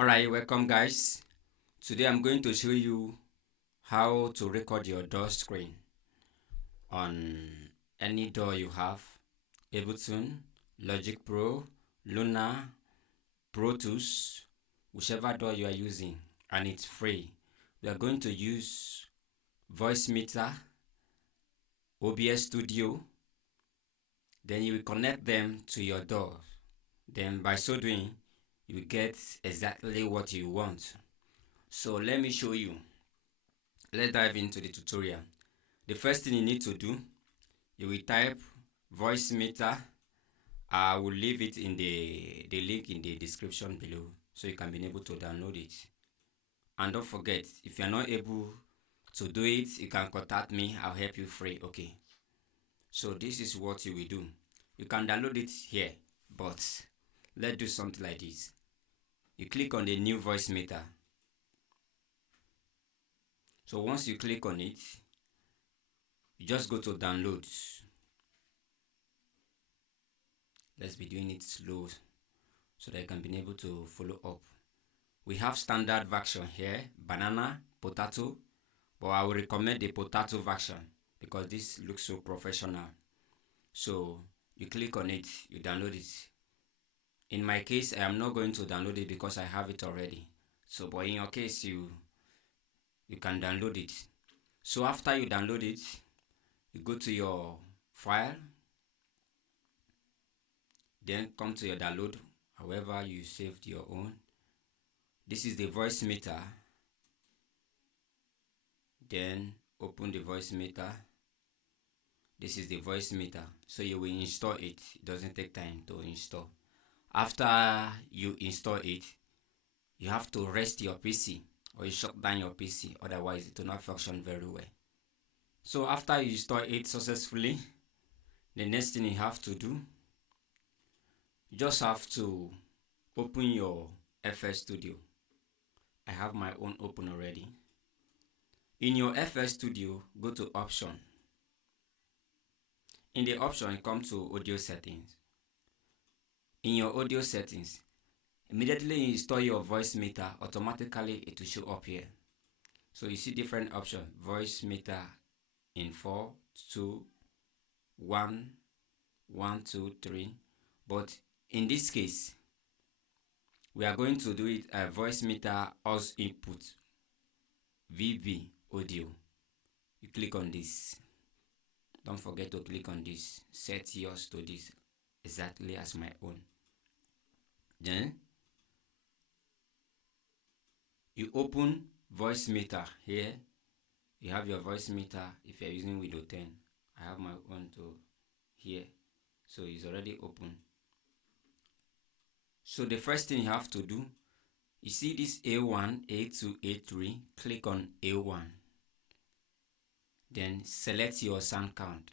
Alright, welcome guys. Today I'm going to show you how to record your DAW screen on any DAW you have. Ableton, Logic Pro, Luna, Pro Tools, whichever DAW you are using, and it's free. We are going to use Voicemeeter OBS Studio. Then you will connect them to your DAW. Then by so doing, you will get exactly what you want. So let me show you. Let's dive into the tutorial. The first thing you need to do, you will type Voicemeeter. I will leave it in the link in the description below so you can be able to download it. And don't forget, if you are not able to do it, you can contact me. I'll help you free. Okay. So this is what you will do. You can download it here, but let's do something like this. You click on the new Voicemeeter. So once you click on it, you just go to downloads. Let's be doing it slow so that you can be able to follow up. We have standard version here, banana, potato, but I will recommend the potato version because this looks so professional. So you click on it, you download it. In my case, I am not going to download it because I have it already. So, but in your case, you can download it. So after you download it, you go to your file, then come to your download, however you saved your own. This is the Voicemeeter. Then open the Voicemeeter. This is the Voicemeeter. So you will install it. It doesn't take time to install. After you install it, you have to rest your PC or you shut down your PC, otherwise it will not function very well. So after you install it successfully, the next thing you have to do, you just have to open your FL Studio. I have my own open already. In your FL Studio, go to option. In the option, come to audio settings. In your audio settings, immediately you install your Voicemeeter, automatically it will show up here. So you see different options. Voicemeeter in 4, 2, 1, 1, 2, 3. But in this case, we are going to do it Voicemeeter as input VB audio. You click on this. Don't forget to click on this. Set yours to this exactly as my own. Then you open Voicemeeter here. You have your Voicemeeter if you're using Windows 10. I have my own to here. So it's already open. So the first thing you have to do, you see this A1, A2, A3. Click on A1. Then select your sound card.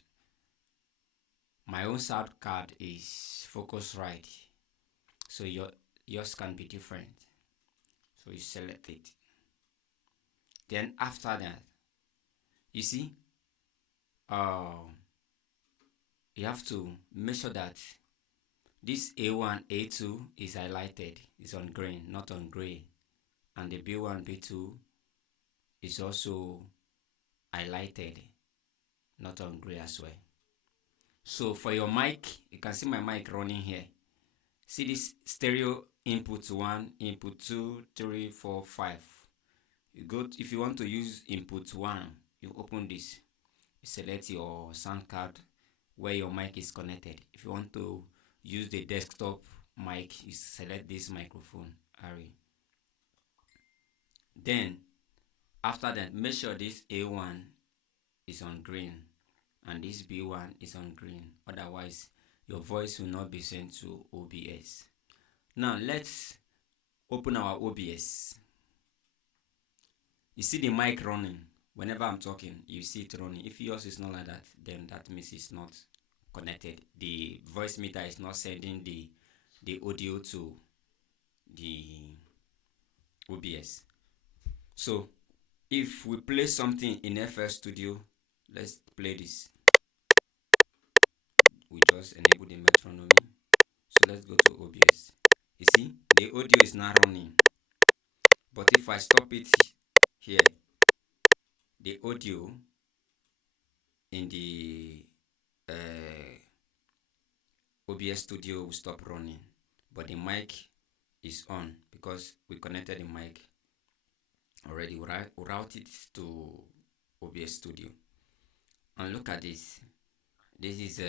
My own sound card is Focusrite. So yours can be different. So you select it. Then after that, you see, you have to make sure that this A1, A2 is highlighted. It's on green, not on gray. And the B1, B2 is also highlighted, not on gray as well. So for your mic, you can see my mic running here. See this stereo input 1, input 2, 3, 4, 5. You go if you want to use input 1, you open this. You select your sound card where your mic is connected. If you want to use the desktop mic, you select this microphone array. Then after that, make sure this A1 is on green and this B1 is on green, otherwise your voice will not be sent to OBS. Now let's open our OBS. You see the mic running. Whenever I'm talking, you see it running. If yours is not like that, then that means it's not connected. The Voicemeeter is not sending the audio to the OBS. So if we play something in FL Studio, let's play this. We just enable the metronome. So let's go to OBS. You see, the audio is not running. But if I stop it here, the audio in the OBS Studio will stop running, but the mic is on because we connected the mic already. We route it to OBS Studio. And look at this. This is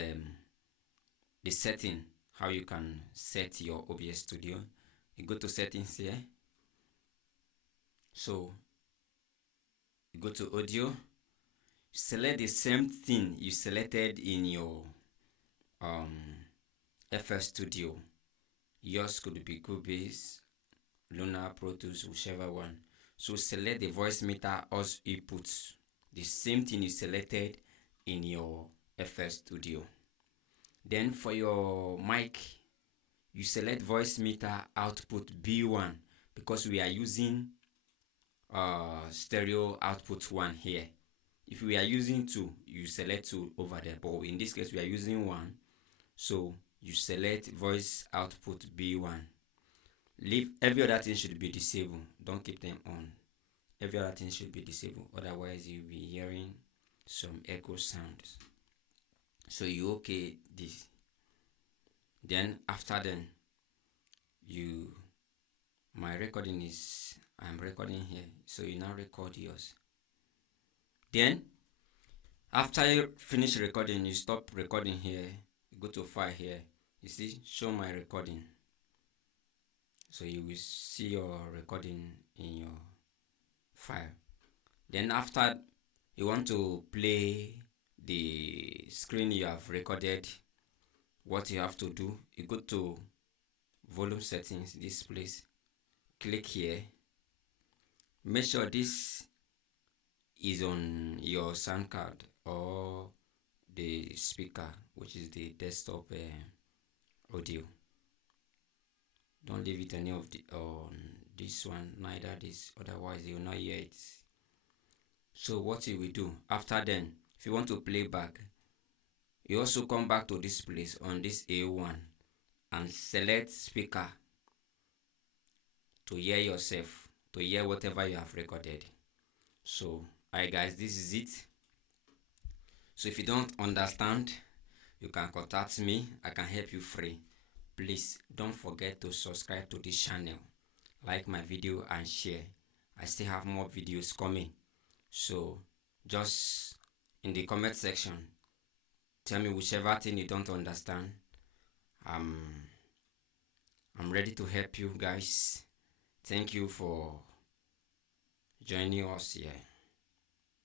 the setting, how you can set your OBS Studio. You go to settings here. So you go to audio, select the same thing you selected in your FL Studio. Yours could be Cubase, Luna, Pro Tools, whichever one. So select the Voicemeeter as inputs, the same thing you selected in your FL Studio. Then for your mic, you select Voicemeeter output B1 because we are using stereo output 1 here. If we are using 2, you select 2 over there, but in this case we are using 1, so you select voice output B1. Leave every other thing should be disabled, don't keep them on. Every other thing should be disabled, otherwise you'll be hearing some echo sounds. So you okay this. Then after then, my recording is, I'm recording here, so you now record yours. Then after you finish recording, you stop recording here, you go to file here, you see show my recording, so you will see your recording in your file. Then after you want to play the screen you have recorded, what you have to do, you go to volume settings, this place, click here, make sure this is on your sound card or the speaker, which is the desktop audio. Don't leave it any of the on this one, neither this, otherwise you will not hear it. So what you will do after then, if you want to play back, you also come back to this place on this A1 and select speaker to hear yourself, to hear whatever you have recorded. So alright guys, this is it. So if you don't understand, you can contact me, I can help you free. Please don't forget to subscribe to this channel, like my video and share. I still have more videos coming, so just in the comment section tell me whichever thing you don't understand. I'm ready to help you guys. Thank you for joining us here.